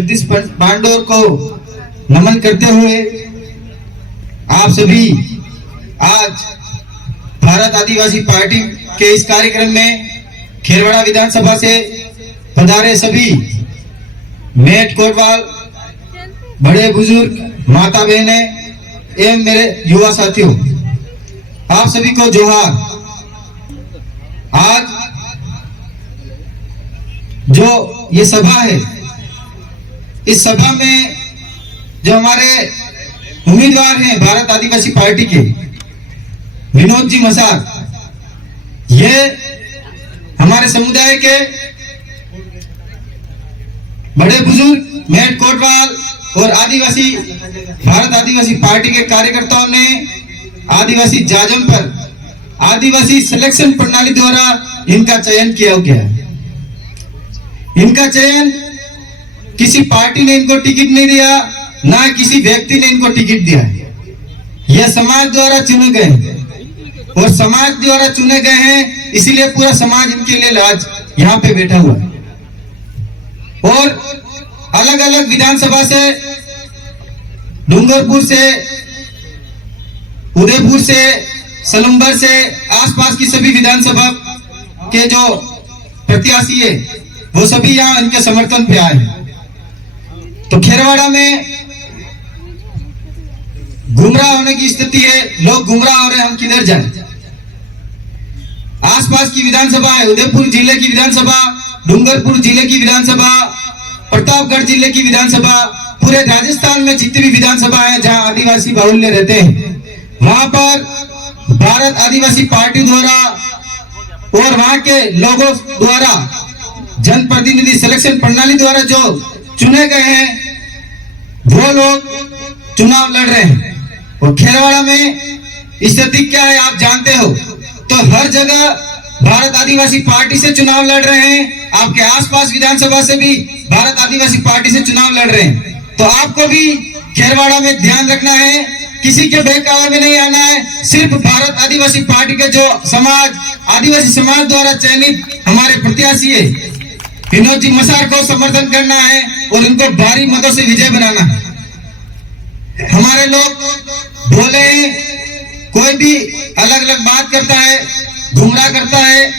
जगदीश पांडोर को नमन करते हुए आप सभी आज भारत आदिवासी पार्टी के इस कार्यक्रम में खेरवाड़ा विधानसभा से पधारे सभी मेट कोटवाल, बड़े बुजुर्ग, माता बहने एवं मेरे युवा साथियों, आप सभी को जोहार। आज जो ये सभा है, इस सभा में जो हमारे उम्मीदवार हैं भारत आदिवासी पार्टी के विनोद जी मसार, ये हमारे समुदाय के बड़े बुजुर्ग मेट कोटवाल और आदिवासी भारत आदिवासी पार्टी के कार्यकर्ताओं ने आदिवासी जाजम पर आदिवासी सिलेक्शन प्रणाली द्वारा इनका चयन किया गया है। इनका चयन किसी पार्टी ने इनको टिकट नहीं दिया, ना किसी व्यक्ति ने इनको टिकट दिया। यह समाज द्वारा चुने गए हैं और समाज द्वारा चुने गए हैं, इसीलिए पूरा समाज इनके लिए आज यहाँ पे बैठा हुआ है। और अलग अलग विधानसभा से, डूंगरपुर से, उदयपुर से, सलुम्बर से, आसपास की सभी विधानसभा के जो प्रत्याशी है वो सभी यहाँ इनके समर्थन पे आए। तो खेरवाड़ा में गुमराह होने की स्थिति है, लोग गुमराह हो रहे हैं, हम किधर जाएं? आसपास की विधानसभा है, उदयपुर जिले की विधानसभा, डूंगरपुर जिले की विधानसभा, प्रतापगढ़ जिले की विधानसभा, पूरे राजस्थान में जितनी भी विधानसभा है जहां आदिवासी बाहुल्य रहते हैं, वहां पर भारत आदिवासी पार्टी द्वारा और वहां के लोगों द्वारा जनप्रतिनिधि सिलेक्शन प्रणाली द्वारा जो चुने गए हैं वो लोग चुनाव लड़ रहे हैं। और खेरवाड़ा में स्थिति क्या है आप जानते हो। तो हर जगह भारत आदिवासी पार्टी से चुनाव लड़ रहे हैं, आपके आसपास विधानसभा से भी भारत आदिवासी पार्टी से चुनाव लड़ रहे हैं। तो आपको भी खेरवाड़ा में ध्यान रखना है, किसी के बहकावे में नहीं आना है। सिर्फ भारत आदिवासी पार्टी के जो समाज, आदिवासी समाज द्वारा चयनित हमारे प्रत्याशी है विनोद जी मसार को समर्थन करना है और उनको भारी मतों से विजय बनाना है। हमारे लोग बोले हैं, कोई भी अलग अलग बात करता है, गुमराह करता है,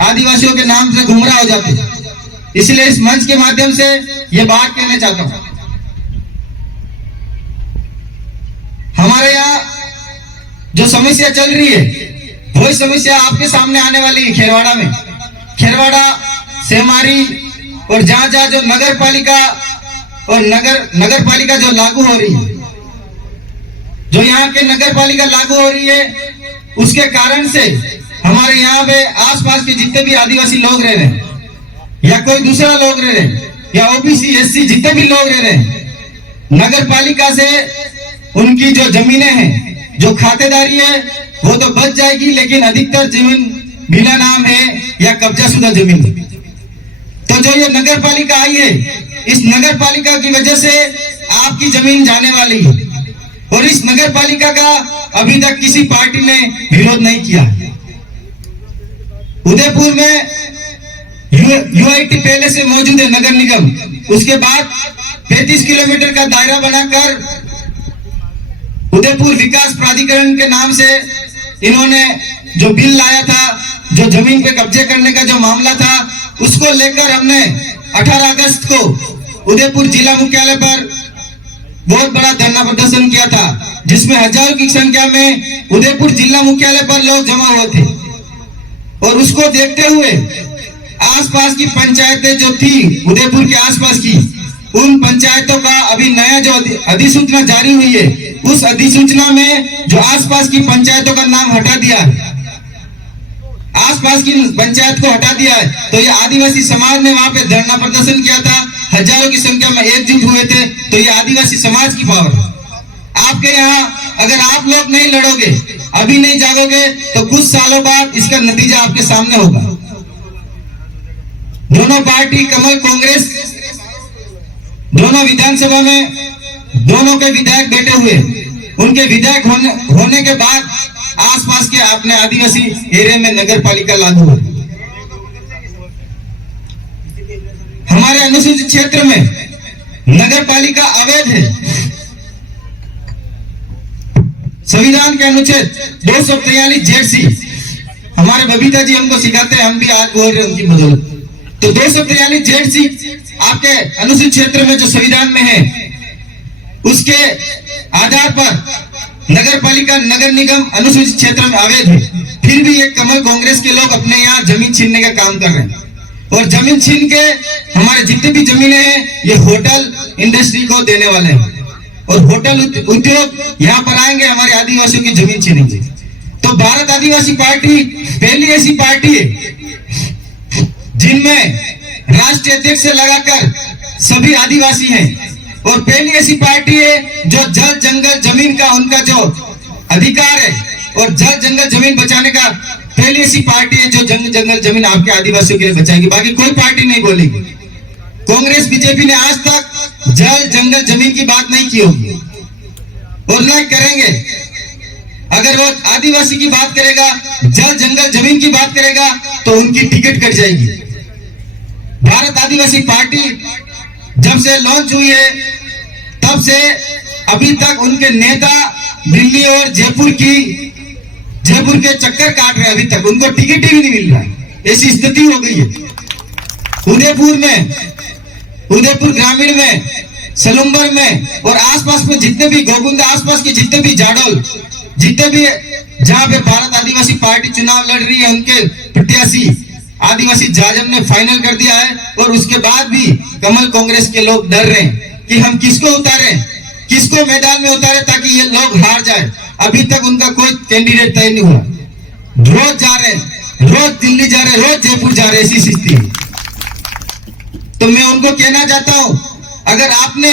आदिवासियों के नाम से गुमराह हो जाते हैं। इसलिए इस मंच के माध्यम से ये बात कहना चाहता हूं। हमारे यहाँ जो समस्या चल रही है वही समस्या आपके सामने आने वाली है। खेरवाड़ा में, खेरवाड़ा सेमारी और जहां जहां जो नगर पालिका और नगर पालिका जो लागू हो रही है, जो यहाँ के नगर पालिका लागू हो रही है, उसके कारण से हमारे यहाँ पे आसपास के जितने भी आदिवासी लोग रह रहे हैं या कोई दूसरा लोग रह रहे हैं या ओबीसी एससी जितने भी लोग रह रहे हैं, नगर पालिका से उनकी जो जमीनें हैं, जो खातेदारी है वो तो बच जाएगी, लेकिन अधिकतर जमीन बिना नाम है या कब्जाशुदा जमीन। तो जो ये नगर पालिका आई है, इस नगर पालिका की वजह से आपकी जमीन जाने वाली है और इस नगर पालिका का अभी तक किसी पार्टी ने विरोध नहीं किया। उदयपुर में यूआईटी पहले से मौजूद है नगर निगम, उसके बाद 35 किलोमीटर का दायरा बनाकर उदयपुर विकास प्राधिकरण के नाम से इन्होंने जो बिल लाया था, जो जमीन पे कब्जे करने का जो मामला था, उसको लेकर हमने 18 अगस्त को उदयपुर जिला मुख्यालय पर बहुत बड़ा धरना प्रदर्शन किया था, जिसमें हजारों की संख्या में उदयपुर जिला मुख्यालय पर लोग जमा हुए थे। और उसको देखते हुए आसपास की पंचायतें जो थी उदयपुर के आसपास की, उन पंचायतों का अभी नया जो अधिसूचना जारी हुई है, उस अधिसूचना में जो आसपास की पंचायतों का नाम हटा दिया है, आसपास की पंचायत को हटा दिया है। तो ये आदिवासी समाज ने वहां पे धरना प्रदर्शन किया था, हजारों की संख्या में एकजुट हुए थे। तो ये आदिवासी समाज की पावर। आपके यहाँ अगर आप लोग नहीं लड़ोगे, अभी नहीं जागोगे, तो कुछ सालों बाद इसका नतीजा आपके सामने होगा। दोनों पार्टी, कमल कांग्रेस, दोनों विधानसभा में दोनों के विधायक बैठे हुए, उनके विधायक होने के बाद आसपास के अपने आदिवासी एरिया में नगर पालिका लागू हुई। हमारे अनुसूचित क्षेत्र में नगर पालिका अवैध है। संविधान के अनुच्छेद 243 जेड-सी, हमारे बबीता जी हमको सिखाते हैं, हम भी आज बोल रहे हैं उनकी बदौलत। तो 243 जेड-सी आपके अनुसूचित क्षेत्र में जो संविधान में है, उसके आधार पर नगर पालिका नगर निगम अनुसूचित क्षेत्र में अवैध है। फिर भी ये कमल कांग्रेस के लोग अपने यहाँ जमीन छीनने का काम कर रहे हैं, और जमीन छीन के हमारे जितने भी जमीनें हैं ये होटल इंडस्ट्री को देने वाले हैं, और होटल उद्योग यहाँ पर आएंगे, हमारे आदिवासियों की जमीन छीनेंगे। तो भारत आदिवासी पार्टी पहली ऐसी पार्टी है जिनमें राष्ट्रीय अध्यक्ष से लगाकर सभी आदिवासी हैं, और पहली ऐसी पार्टी है जो जल जंगल जमीन का उनका जो अधिकार है, और जल जंगल जमीन बचाने का पहली ऐसी पार्टी है जो जंगल जमीन आपके आदिवासियों के लिए बचाएगी। बाकी कोई पार्टी नहीं बोलेगी। कांग्रेस बीजेपी ने आज तक जल जंगल जमीन की बात नहीं की होगी, और न करेंगे। अगर वो आदिवासी की बात करेगा, जल जंगल जमीन की बात करेगा, तो उनकी टिकट कट जाएगी। भारत आदिवासी पार्टी जब से लॉन्च हुई है, तब से अभी तक उनके नेता दिल्ली और जयपुर के चक्कर काट रहे हैं, अभी तक उनको टिकट ही नहीं मिल रहा है। ऐसी स्थिति हो गई है। उदयपुर ग्रामीण में, सलुम्बर में और आसपास में जितने भी गोगुंदा आसपास के जितने भी जाडोल, जितने भी जहां पे भारत आदिवासी पार्टी चुनाव लड़ रही है, उनके प्रत्याशी आदिवासी जाजम ने फाइनल कर दिया है। और उसके बाद भी कमल कांग्रेस के लोग डर रहे हैं कि हम किसको उतारें, किसको मैदान में उतारें ताकि ये लोग हार जाए। अभी तक उनका कोई कैंडिडेट तय नहीं हुआ। रोज जा रहे हैं, रोज दिल्ली जा रहे हैं, रोज जयपुर जा रहे हैं, ऐसी स्थिति। तो मैं उनको कहना चाहता हूं, अगर आपने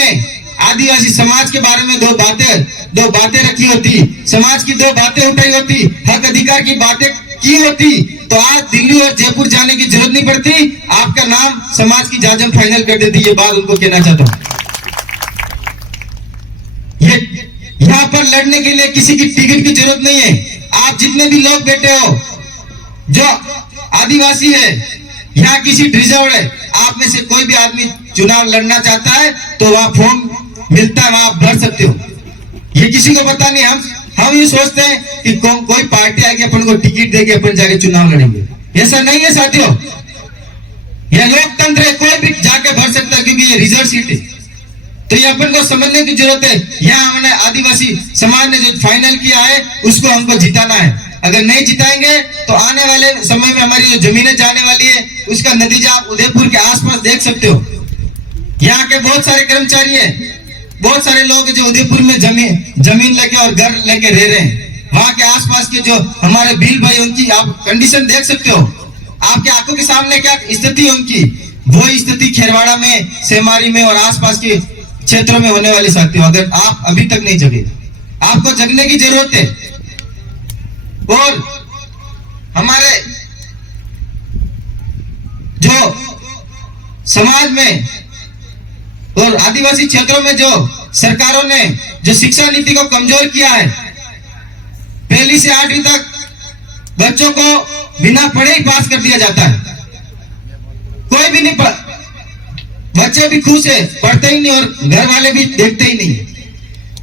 आदिवासी समाज के बारे में दो बातें रखी होती, समाज की दो बातें उठाई होती, हक अधिकार की बातें की होती, तो आज दिल्ली और जयपुर जाने की जरूरत नहीं पड़ती, आपका नाम समाज की जाजम फाइनल कर देती। ये बात उनको कहना चाहता हूं। ये यहाँ पर लड़ने के लिए किसी की टिकट की जरूरत नहीं है। आप जितने भी लोग बैठे हो जो आदिवासी है, यहाँ किसी रिजर्व है, आप में से कोई भी आदमी चुनाव लड़ना चाहता है तो वहां फॉर्म मिलता है, वहां आप भर सकते हो। ये किसी को पता नहीं। हम ये सोचते हैं कि कोई पार्टी आएगी अपन को टिकट देगी, अपन जाके चुनाव लड़ेंगे। ऐसा नहीं है साथियों, यह लोकतंत्र है, कोई भी जाके भर सकता है, क्योंकि ये रिजर्व सीट है। तो ये अपन को समझने की जरूरत है। यहाँ हमने आदिवासी समाज ने जो फाइनल किया है उसको हमको जिताना है। अगर नहीं जिताएंगे तो आने वाले समय में हमारी जो जमीनें जाने वाली है उसका नतीजा आप उदयपुर के आसपास देख सकते हो। यहाँ के बहुत सारे कर्मचारी है, बहुत सारे लोग जो उदयपुर में जमीन लेके और घर लेके रह रहे हैं, वहां के आसपास के जो हमारे भील भाई, उनकी आप कंडीशन देख सकते हो। आपके आंखों के सामने क्या स्थिति है उनकी, वो स्थिति खेरवाड़ा में, सेमारी में और आसपास के क्षेत्रों में होने वाली साथियों। अगर आप अभी तक नहीं जगे, आपको जगने की जरूरत है। और हमारे जो समाज में और आदिवासी क्षेत्रों में जो सरकारों ने जो शिक्षा नीति को कमजोर किया है, पहली से 8वीं तक बच्चों को बिना पढ़े ही पास कर दिया जाता है। कोई भी नहीं बच्चे भी खुश है, पढ़ते ही नहीं और घर वाले भी देखते ही नहीं।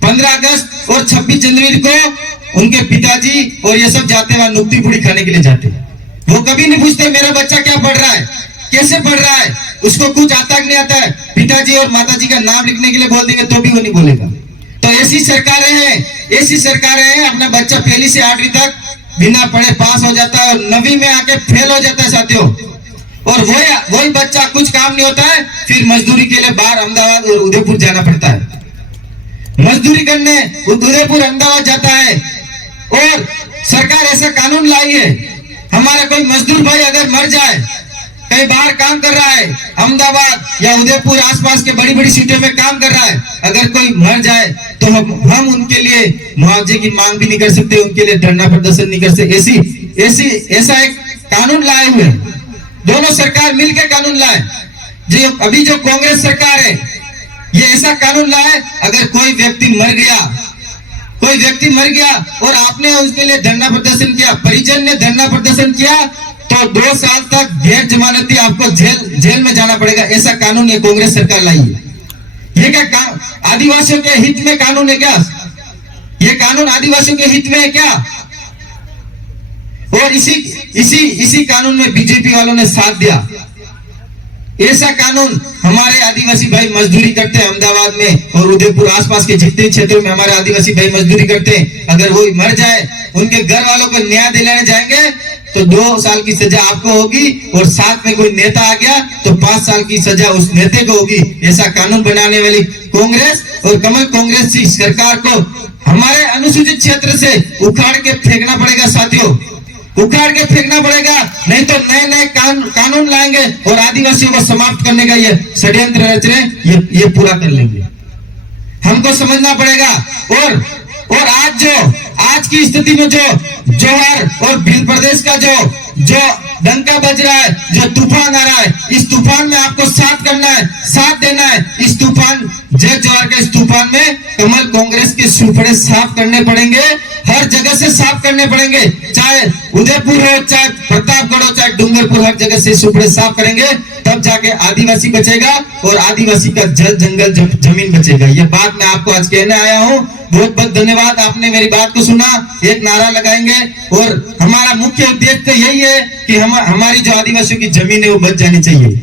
15 अगस्त और 26 जनवरी को उनके पिताजी और ये सब जाते हैं नुक्ती पुड़ी खाने के लिए जाते हैं। वो कभी नहीं पूछते मेरा बच्चा क्या पढ़ रहा है, कैसे पढ़ रहा है, उसको कुछ आता कि नहीं आता है। पिताजी और माताजी का नाम लिखने के लिए बोल देंगे तो भी वो नहीं बोलेगा। तो ऐसी सरकारें हैं, अपना बच्चा पहली से 8वीं तक बिना पढ़े पास हो जाता है और 9वीं में आके फेल हो जाता है साथियों। और वही बच्चा कुछ काम नहीं होता है, फिर मजदूरी के लिए बाहर अहमदाबाद और उदयपुर जाना पड़ता है। मजदूरी करने उदयपुर अहमदाबाद जाता है। और सरकार ऐसा कानून लाई है, हमारा कोई मजदूर भाई अगर मर जाए, कहीं बाहर काम कर रहा है, अहमदाबाद या उदयपुर आसपास के बड़ी बड़ी सिटियों में काम कर रहा है, अगर कोई मर जाए तो हम उनके लिए मुआवजे की मांग भी नहीं कर सकते, उनके लिए धरना प्रदर्शन नहीं कर सकते। ऐसा एक कानून लाए हुए हैं। दोनों सरकार मिलकर कानून लाए। जो अभी जो कांग्रेस सरकार है, ये ऐसा कानून लाए, अगर कोई व्यक्ति मर गया और आपने उसके लिए धरना प्रदर्शन किया, परिजन ने धरना प्रदर्शन किया, तो 2 साल तक गैर जमानती आपको जेल में जाना पड़ेगा। ऐसा कानून ये कांग्रेस सरकार लाई है। ये आदिवासियों के हित में कानून है क्या? ये कानून आदिवासियों के हित में है क्या? और इसी कानून में बीजेपी वालों ने साथ दिया। ऐसा कानून हमारे आदिवासी भाई मजदूरी करते हैं अहमदाबाद में और उदयपुर आसपास के जितने क्षेत्रों में हमारे आदिवासी भाई मजदूरी करते हैं, अगर वो मर जाए उनके घर वालों को न्याय दिलाने जाएंगे तो 2 साल की सजा आपको होगी, और साथ में कोई नेता आ गया तो 5 साल की सजा उस नेता को होगी। ऐसा कानून बनाने वाली कांग्रेस और कमल कांग्रेस की सरकार को हमारे अनुसूचित क्षेत्र से उखाड़ के फेंकना पड़ेगा साथियों, उखाड़ के फेंकना पड़ेगा, नहीं तो नए नए कानून लाएंगे और आदिवासियों को समाप्त करने का ये षड्यंत्र रच रहे, ये पूरा कर लेंगे। हमको समझना पड़ेगा। और आज की स्थिति में जो जोहर और भील प्रदेश का जो डंका बज रहा है, जो तूफान आ रहा है, इस तूफान में आपको साथ करना है, साथ देना है। इस तूफान जय जोहर के इस तूफान में कमल कांग्रेस के सूपड़े साफ करने पड़ेंगे, हर जगह से साफ करने पड़ेंगे, चाहे उदयपुर हो, चाहे प्रतापगढ़ हो, चाहे डूंगरपुर, हर जगह से सूपड़े साफ करेंगे, तब जाके आदिवासी बचेगा और आदिवासी का जल जंगल जमीन बचेगा। ये बात मैं आपको आज कहने आया हूँ। बहुत बहुत धन्यवाद, आपने मेरी बात को सुना। एक नारा लगाएंगे और हमारा मुख्य उद्देश्य तो यही है कि हमारी जो आदिवासियों की जमीन है वो बच जानी चाहिए।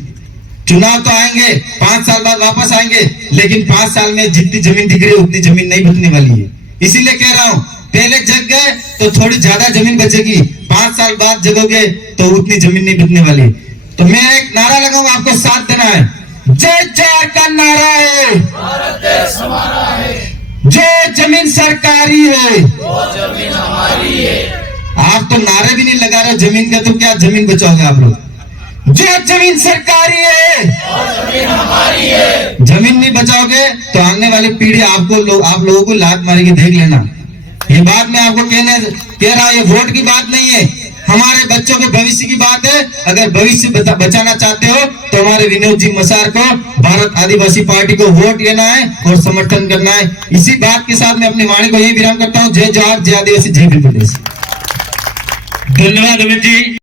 चुनाव तो आएंगे, 5 साल बाद वापस आएंगे, लेकिन 5 साल में जितनी जमीन दिख रही है उतनी जमीन नहीं बचने वाली है। इसीलिए कह रहा हूँ, पहले जग गए तो थोड़ी ज्यादा जमीन बचेगी, 5 साल बाद जगोगे तो उतनी जमीन नहीं बचने वाली। तो मैं एक नारा लगाऊंगा, आपको साथ देना है। जय जोहर का नारा है, भारत देश हमारा है, जो जमीन सरकारी है वो जमीन हमारी है। आप तो नारे भी नहीं लगा रहे जमीन का, तो क्या जमीन बचाओगे आप लोग? जो जमीन सरकारी है वो जमीन हमारी है। जमीन नहीं बचाओगे तो आने वाली पीढ़ी आप लोगों को लात मारेगी, देख लेना। ये बात मैं आपको कह रहा हूं, ये वोट की बात नहीं है, हमारे बच्चों के भविष्य की बात है। अगर भविष्य बचाना चाहते हो तो हमारे विनोद जी मसार को, भारत आदिवासी पार्टी को वोट देना है और समर्थन करना है। इसी बात के साथ मैं अपनी वाणी को यही विराम करता हूँ। जय जोहर, जय आदिवासी, जय भील प्रदेश। धन्यवाद अमित जी।